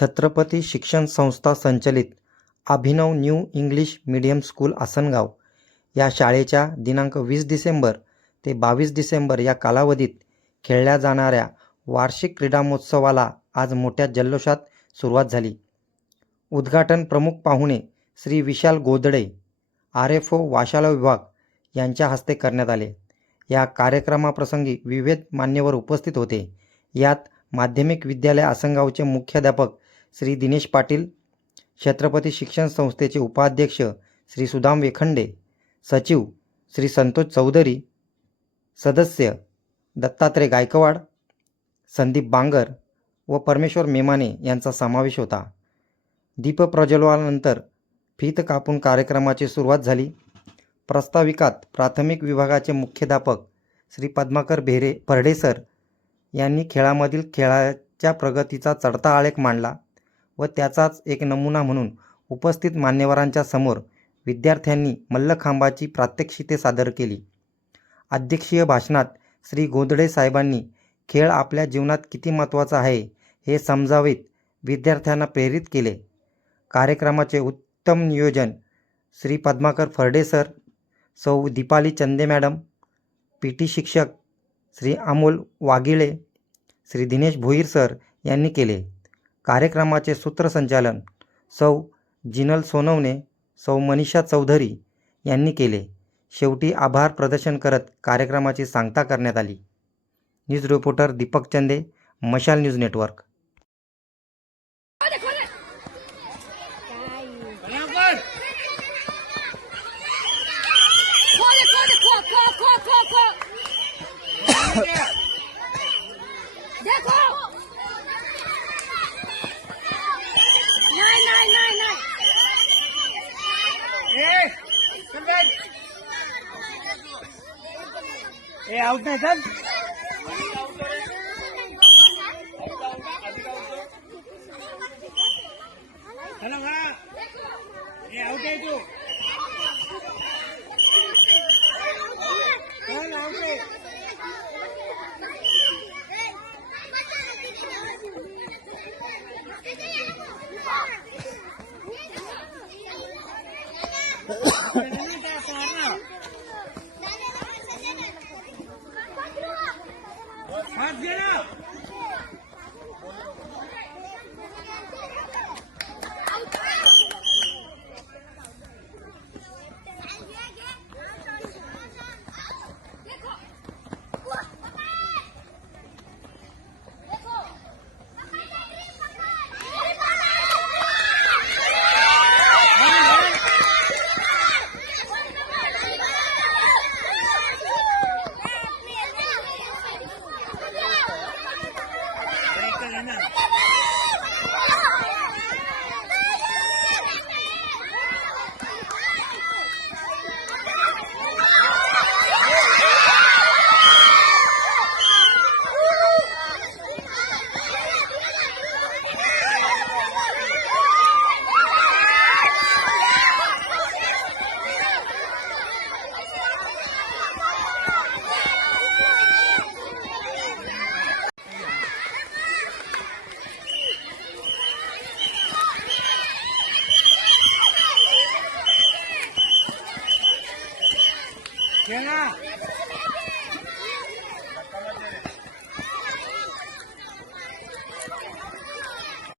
छत्रपती शिक्षण संस्था संचलित Abhinav new English medium school Asangaon या शाळेच्या दिनांक 20 डिसेंबर ते 22 डिसेंबर या कालावधीत खेळल्या जाणाऱ्या वार्षिक क्रीडा महोत्सवाला आज मोठ्या जल्लोषात सुरुवात झाली. उद्घाटन प्रमुख पाहुणे श्री विशाल गोदडे, RFO वाशाला विभाग यांच्या हस्ते करण्यात आले. या कार्यक्रमाप्रसंगी विविध मान्यवर उपस्थित होते. यात माध्यमिक विद्यालय आसनगावचे मुख्याध्यापक श्री दिनेश पाटील, छत्रपती शिक्षण संस्थेचे उपाध्यक्ष श्री सुदाम वेखंडे, सचिव श्री संतोष चौधरी, सदस्य दत्तात्रय गायकवाड, संदीप बांगर व परमेश्वर मेमाने यांचा समावेश होता. दीपप्रज्वलनानंतर फीत कापून कार्यक्रमाची सुरुवात झाली. प्रास्ताविकात प्राथमिक विभागाचे मुख्याध्यापक श्री पद्माकर फर्डेसर यांनी खेळाच्या प्रगतीचा चढता आलेख मांडला व त्याचाच एक नमुना म्हणून उपस्थित मान्यवरांच्या समोर विद्यार्थ्यांनी मल्लखांबाची प्रात्यक्षिके सादर केली. अध्यक्षीय भाषणात श्री गोदडे साहेबांनी खेळ आपल्या जीवनात किती महत्त्वाचा आहे हे समजावीत विद्यार्थ्यांना प्रेरित केले. कार्यक्रमाचे उत्तम नियोजन श्री पद्माकर फर्डेसर, सौ दीपाली चंदे मॅडम, PT शिक्षक श्री अमोल वागिळे, श्री दिनेश भोईर सर यांनी केले. कार्यक्रमाचे सूत्रसंचालन सौ जिनल सोनवणे, सौ मनीषा चौधरी यांनी केले. शेवटी आभार प्रदर्शन करत कार्यक्रमाची सांगता करण्यात आली. न्यूज रिपोर्टर दीपक चंदे, मशाल न्यूज नेटवर्क. आउट नाही सर. हॅलो हा आउट आहे तू. आउट आहे. Jangan.